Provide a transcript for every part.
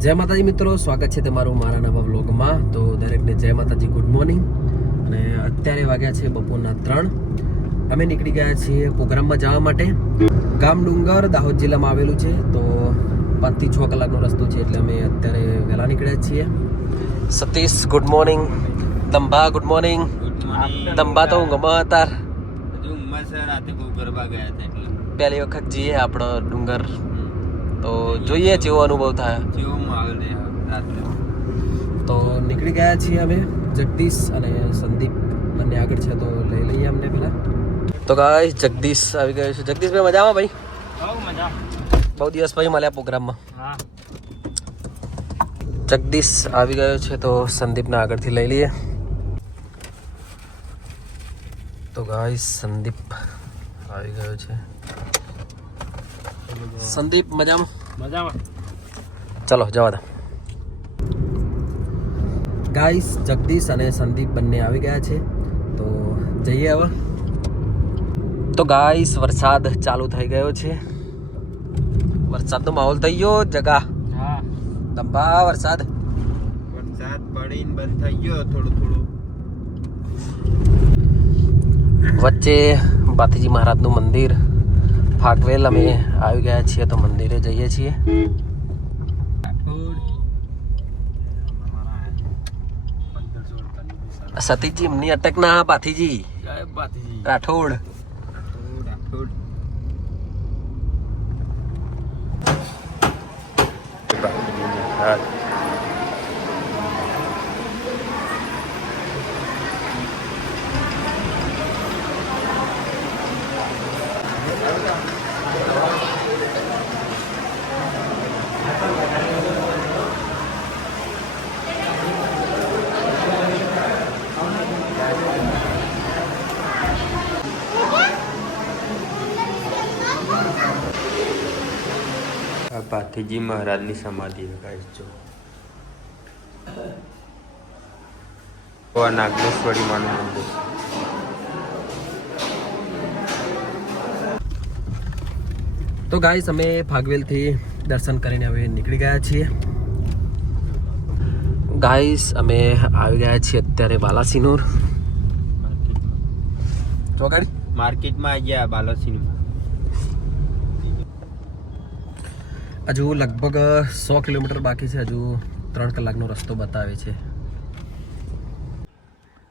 જય માતાજી મિત્રો સ્વાગત છે તમારું મારા નવા વ્લોગમાં. તો દરેકને જય માતાજી ગુડ મોર્નિંગ. અને અત્યારે વાગ્યા છે બપોરના ત્રણ. અમે નીકળી ગયા છીએ પ્રોગ્રામમાં જવા માટે. ગામ ડુંગર દાહોદ જિલ્લામાં આવેલું છે. તો પાંચથી છ કલાકનો રસ્તો છે એટલે અમે અત્યારે વહેલા નીકળ્યા છીએ. Satish good morning. Dambha good morning. Dambha તો હું ગમા રાતે બહુ ગરબા ગયા હતા એટલે. પહેલી વખત જઈએ આપણો ડુંગર. તો જોઈએ જેવો અનુભવ થાય. તો નીકળી ગયા છીએ અમે જગદીશ અને સંદીપ બંને આગળ છે તો લઈ લઈએ અમને પેલા તો ગાય જગદીશ આવી ગયો છે. જગદીશભાઈ મજામાં ભાઈ? બહુ મજા. બહુ દિવસ પછી મળ્યા પ્રોગ્રામમાં. હા. જગદીશ આવી ગયો છે તો સંદીપને આગળથી લઈ લઈએ. તો ગાય સંદીપ આવી ગયો છે. સંદીપ મજામાં? મજામાં. ચલો જવા દો. ગાઈસ જગદીશ અને સંદીપ બંને આવી ગયા છે. તો જઈએ હવે. તો ગાઈસ વરસાદ ચાલુ થઈ ગયો છે. વરસાદનો માહોલ થઈ ગયો જગા. હા. દંભા વરસાદ. વરસાદ પડીને બંધ થઈ ગયો થોડું થોડું. વચ્ચે બાથીજી મહારાજનું મંદિર. ફાગવેલ અમે આવી ગયા છીએ તો મંદિરે જઈએ છીએ. સતીજી, એમની અટક ના પાથીજી. રાઠોડ. આ પાથીજી મહારાજની સમાધિ ગાઈસ જો નાગેશ્વરી માનું મંદિર. તો ગાઈસ અમે ફાગવેલથી દર્શન કરીને હવે નીકળી ગયા છીએ. ગાઈસ અમે આવી ગયા છીએ અત્યારે બાલાસિનોર. ચોગાડી માર્કેટમાં આવી ગયા બાલાસિનોર. હજુ લગભગ સો કિલોમીટર બાકી છે હજુ ત્રણ કલાકનો રસ્તો બતાવે છે.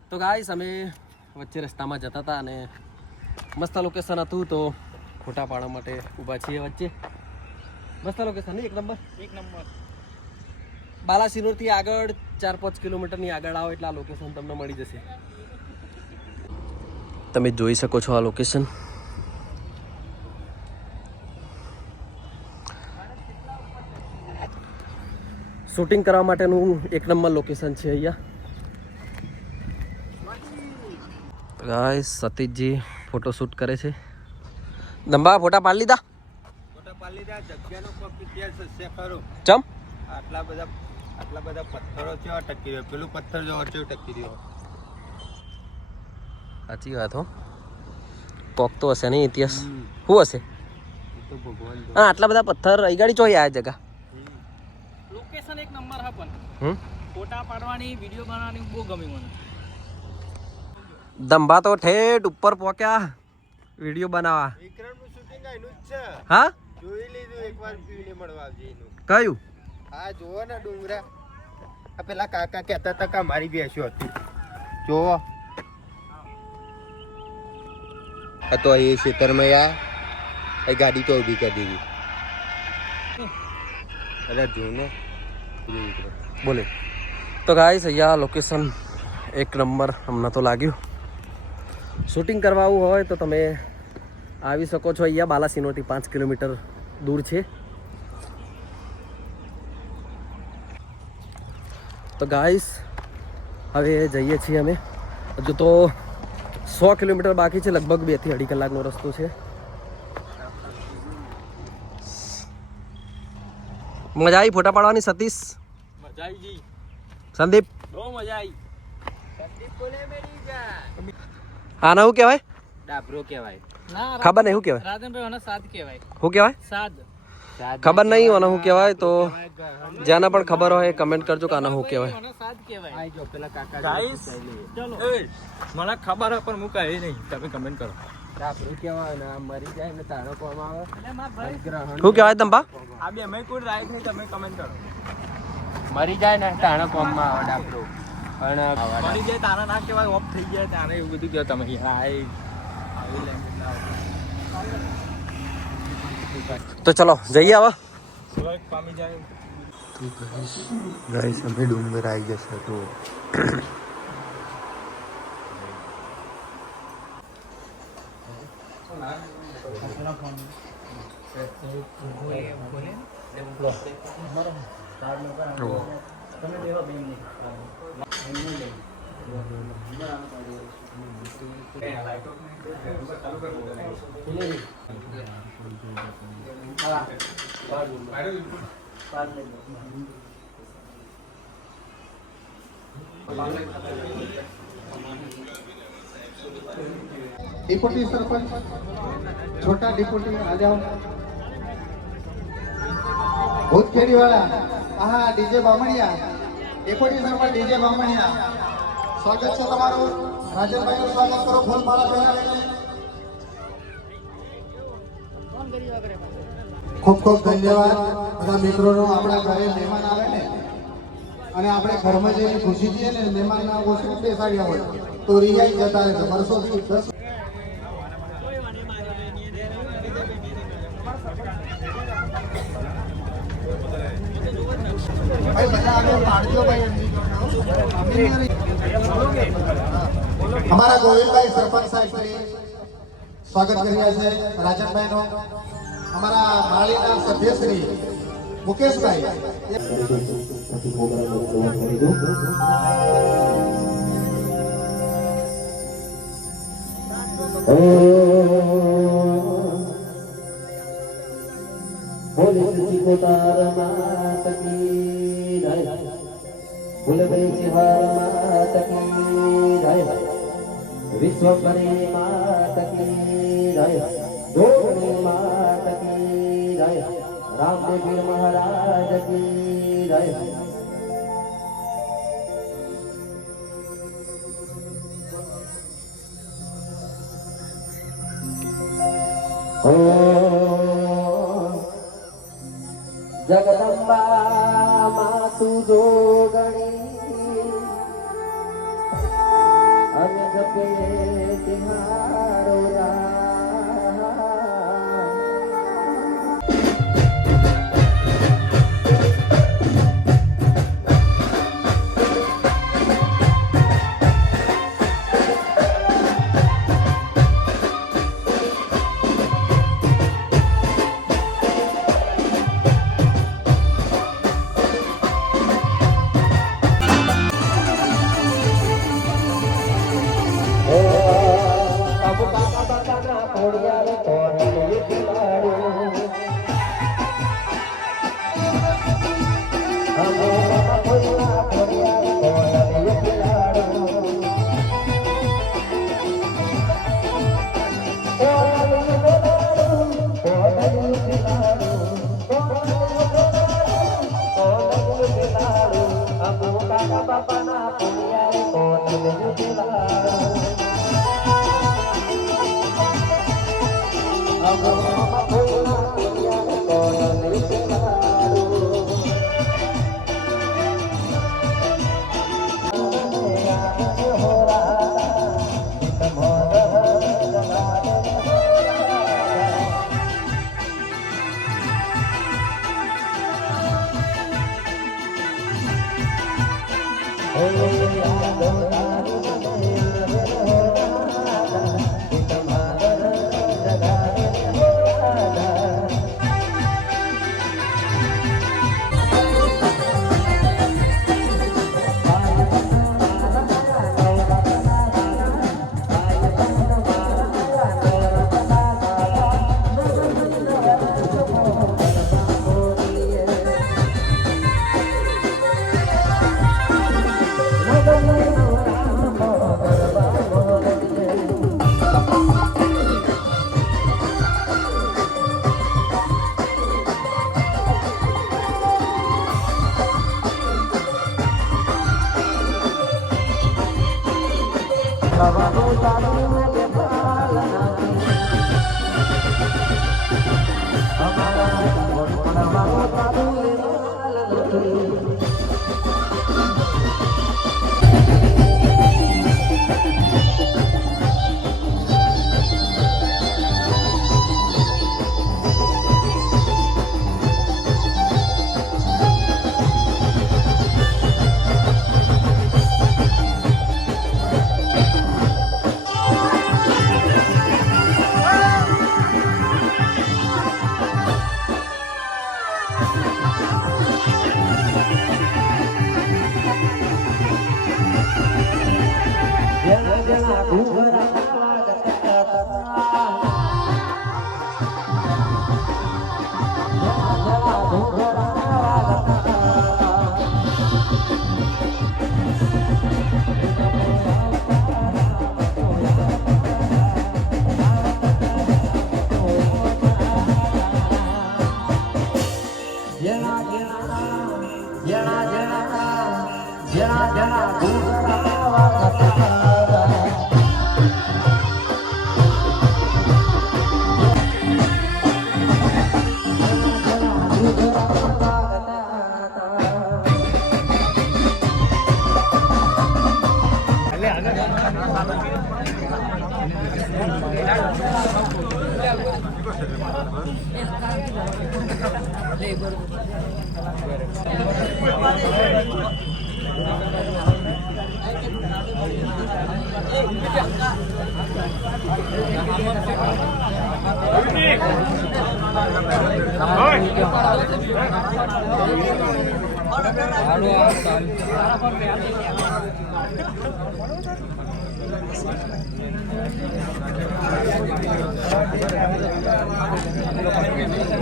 તો ગાઈસ અમે વચ્ચે રસ્તામાં જતા હતા અને મસ્ત લોકેશન હતું તો ફોટા પાડવા માટે ઊભા છીએ વચ્ચે. મસ્ત લોકેશન એક નંબર? એક નંબર. બાલાસિનોરથી આગળ ચાર પાંચ કિલોમીટરની આગળ આવો એટલે આ લોકેશન તમને મળી જશે. તમે જોઈ શકો છો આ લોકેશન શૂટિંગ કરવા માટેનું એક નંબર લોકેશન છે અહીંયા. ગાઈસ સતીશજી ફોટો શૂટ કરે છે. દંબા ફોટા પાડી લીધા? પાડી પાલીદા જગ્યાનો કોક ઇતિહાસ હશે ખરો ચમ? આટલા બધા આટલા બધા પથ્થરો છે ટકી રહ્યો? પેલું પથ્થર જો અચો ટકી રહ્યો. સાચી વાત હો. કોક તો હશે નહીં ઇતિહાસ. શું હશે? આટલા બધા પથ્થર અહીં ગાડી ચોઈ આ જગા. એક નંબર હા પણ. ફોટા પાડવાની વીડિયો બનાવવાની બહુ ગમી મને. દંભા તો ઠેઠ ઉપર પોક્યા. વીડિયો બનાવવા. વિક્રમનું શૂટિંગ આનું જ છે. હા? જોઈ લીધું એકવાર પીને મળવા આવજે એનું. કયું? આ જુઓ ને ડુંગરા. આ પેલા કાકા કહેતા હતા કે મારી બેસ્યો હતી. જુઓ. આ તો એ ખેતરમાં આ એ ગાડી તો ઊભી કરી દીધી. અરે જો ને. બોલે. તો ગાઈસ અહીંયા લોકેશન એક નંબર હમણાં તો લાગ્યું. શૂટિંગ કરવાવું હોય તો તમે આવી શકો છો અહીંયા બાલાસિનોથી પાંચ કિલોમીટર દૂર છે. તો ગાઈસ હવે જઈએ છીએ અમે. હજુ તો સો કિલોમીટર બાકી છે, લગભગ બેથી અઢી કલાકનો રસ્તો છે. મજા આવી ફોટા પાડવાની સતીશ મજા આવી ગઈ સંદીપ બહુ મજા આવી આના શું કહેવાય ડાબરો કહેવાય ના ખબર નહીં શું કહેવાય રાજનભાઈ મને સાદ કહેવાય શું કહેવાય સાદ ખબર નહીં આને શું કહેવાય તો જેને પણ ખબર હોય એ કમેન્ટ કરજો કે આને શું કહેવાય મને સાત કહેવાય આઈ જો પેલા કાકા ગાઈસ ચલો મને ખબર હે પણ હું કહી નહીં તમે કમેન્ટ કરો ડાબરું કહેવાય આ મરી જાય ને તારો કોમ શું કહેવાય તંબા? આ બે અમે કોઈ રાઈટ નહીં તમે કમેન્ટ કરો. મરી જાય ને તારો કોમમાં આવે ડાબરું. પણ મરી જાય તારા ના કહેવાય ઓફ થઈ જાય તારે એવું બધું કહો તમે તો ચલો જઈએ હવે. સ્વર્ગ પામી જાય. ગાઈસ અમે ડુંગર આવી જશે તો डिप्टी सरपंच छोटा डिप्टी आ जाओ ભૂતખેડી વાળા હા DJ Bamaniya deputy sarpanch DJ Bamaniya સ્વાગત છે તમારું રાજનભાઈ નું સ્વાગત કરો ફૂલ માળા પહેરાવીને ખૂબ ખૂબ ધન્યવાદ. બધા મિત્રોનો આપણા ઘરે મહેમાન આવે ને, અને આપણે ઘરમાં જઈને ખુશી છીએ ને, મહેમાન ના ઓછું બેસાડ્યા હોય, તો રિયાઈ જતા રહે વર્ષોથી દસ અમારા ગોવિંદભાઈ સરપંચ સાહેબ સ્વાગત કરી રહ્યા છે. રાજનભાઈ નો અમારા માળીના સભ્ય શ્રી મુકેશભાઈ તાર માત કી જય ભૂલભાઈ ચિહાર માત કી જય વિશ્વ માત કી જય રામદેવજી મહારાજ કી જય. જગદંબા મા તું જોગણી. અને જપે તિહારો રા Abu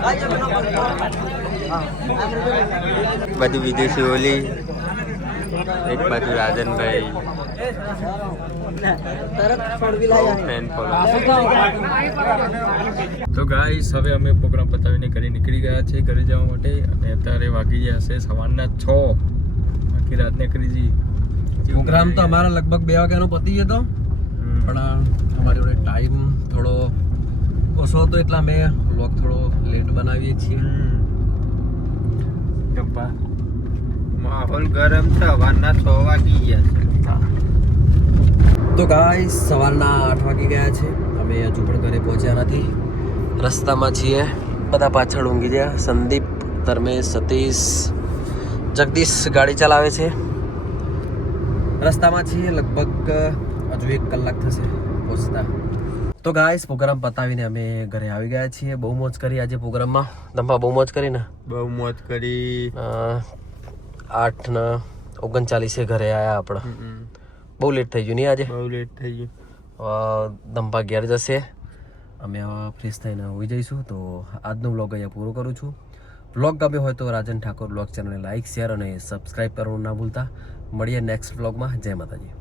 Ay, yo me lo બધી વિદેશી ઓલી એક બાજુ રાજનભાઈ. તો ગાઈસ હવે અમે પ્રોગ્રામ પતાવીને ઘરે નીકળી ગયા છે ઘરે જવા માટે અને અત્યારે વાગી ગયા છે સવારના છ. આખી રાત નીકળી પ્રોગ્રામ તો અમારા લગભગ બે વાગ્યાનો પતી જતો પણ અમારી જોડે ટાઈમ થોડો ઓછો હતો એટલા અમે વ્લોગ થોડો લેટ બનાવીએ છીએ. ગપ્પા માહોલ ગરમ છે સવારના છ વાગી ગયા છે. તો ગાય સવારના આઠ વાગી ગયા છે. અમે હજુ પણ ઘરે પહોંચ્યા નથી. રસ્તામાં છીએ. બધા પાછળ ઊંઘી ગયા. સંદીપ ધર્મેશ સતીશ જગદીશ ગાડી ચલાવે છે. રસ્તામાં છીએ. લગભગ હજુ એક કલાક થશે પહોંચતા. તો ગાઈસ પ્રોગ્રામ પતાવીને અમે ઘરે આવી ગયા છીએ. બહુ મોજ કરી આજે પ્રોગ્રામમાં. ધંપા બહુ મોજ કરી ને? બહુ મોજ કરી. આઠ ને ઓગણચાલીસે ઘરે આવ્યા આપણે. બહુ લેટ થઈ ગયું નહીં આજે? બહુ લેટ થઈ ગયું. ધંપા ઘેર જશે. અમે ફ્રેશ થઈને હોઈ જઈશું. તો આજનો વ્લોગ અહીંયા પૂરો કરું છું. વ્લોગ ગમ્યો હોય તો રાજન ઠાકોર વ્લોગ ચેનલને લાઇક શેર અને સબસ્ક્રાઈબ કરવાનું ના ભૂલતા. મળીએ નેક્સ્ટ વ્લોગમાં જય માતાજી.